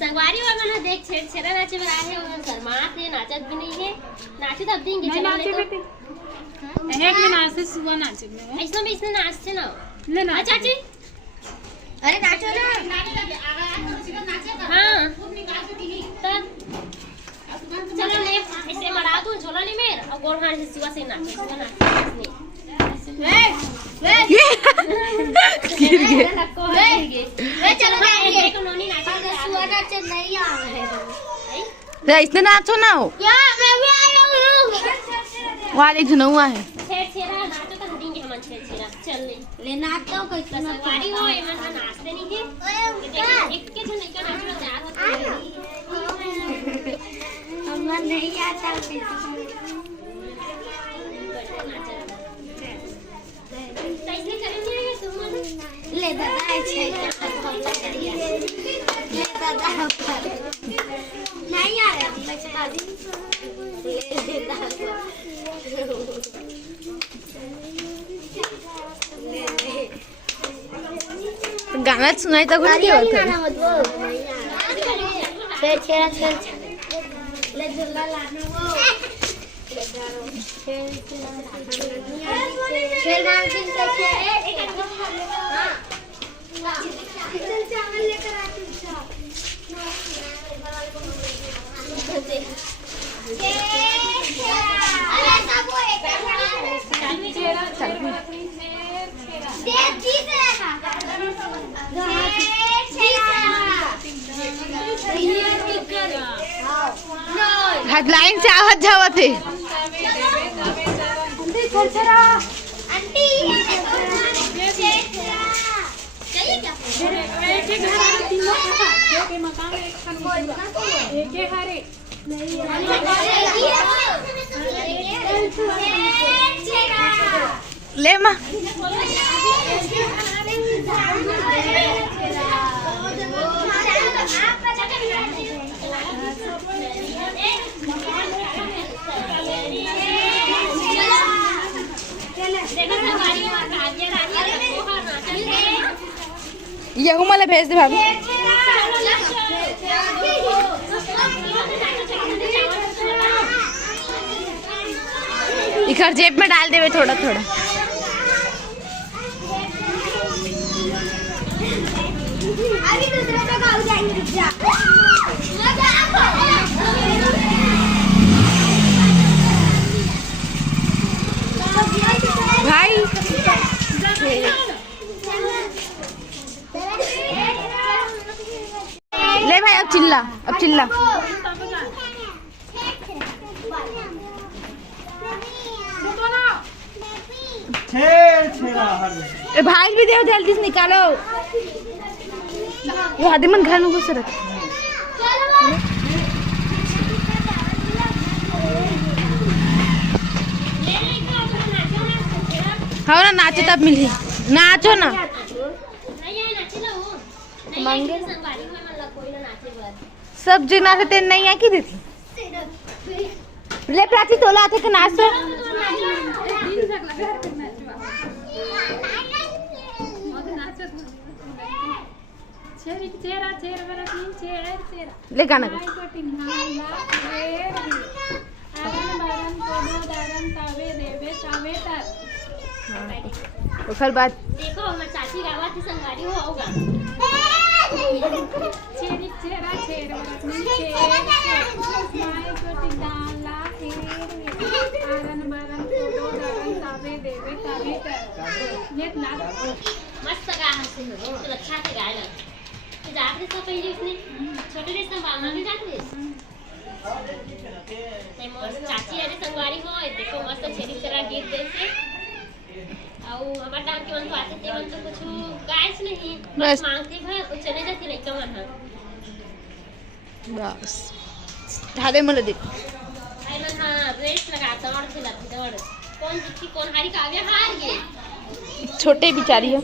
संगवारी वाला ना देख छेड़ा नाचे में आए और शर्मात है नाचत भी नहीं है नाचे तब देंगे चलो नाचे बेटे एक में नाचे सुबह नाचे में इसने नाचते ना ले ना चाची अरे नाचो ना हां तब चलो ले ऐसे मरा दूं झोला ले मेर और गोल मार से सुबह से नाचे गिर गए चलो नहीं आ रहे इसने नाचो ना हो मैं भी आया हूं वहां एक जन हुआ है छेड़ा नाचो तो देंगे हम छेड़ा चल ले नाचो कोई सवारी हो एमन नाचते नहीं है एक के जन का नाचो तैयार होता है हम नहीं आता ले दादा ऐसे ले दादा नहीं आ रहा मैं चला दी ले दादा गाना सुनाई तो कुछ नहीं होता फिर छेड़ा ले झूला लाना वो खेल नाम दिन से चल चावल लेकर आती अरे सब वो एक छेड़ा हेडलाइन से आवत जावत है आंटी चाहिए क्या ले माँ ये मला भेज दे भाभी इधर जेब में डाल देवे थोड़ा थोड़ा अभी दूसरे पे गाँव जाएंगे रुक जा भाई ले भाई अब चिल्ला भाई भी दे जल्दी से निकालो वो हादिमन घर में घुस रहा हाँ ना नाचो तब मिली नाचो ना सब जना से तेन नहीं है की देती ले प्राची तोला थे के नाच ले गाना तो फिर बात देखो हमारी चाची गावा थी संगारी हो होगा मस्त गा हंसते हो तो अच्छा से गायला तो जाते तो पहले उसने छोटे से संभालना नहीं जाते ते मोर चाची अरे संगवारी हो देखो मस्त छेरी तरह गीत देते और हमार डांस के मन तो आते थे मन तो कुछ गायस नहीं बस मांगते भर और चले जाते लइका मन बस ढादे मला दे आई मन हां रेस लगाता और खिलाती दौड़ कौन जीती कौन हारी काव्या हार गई छोटे बिचारी है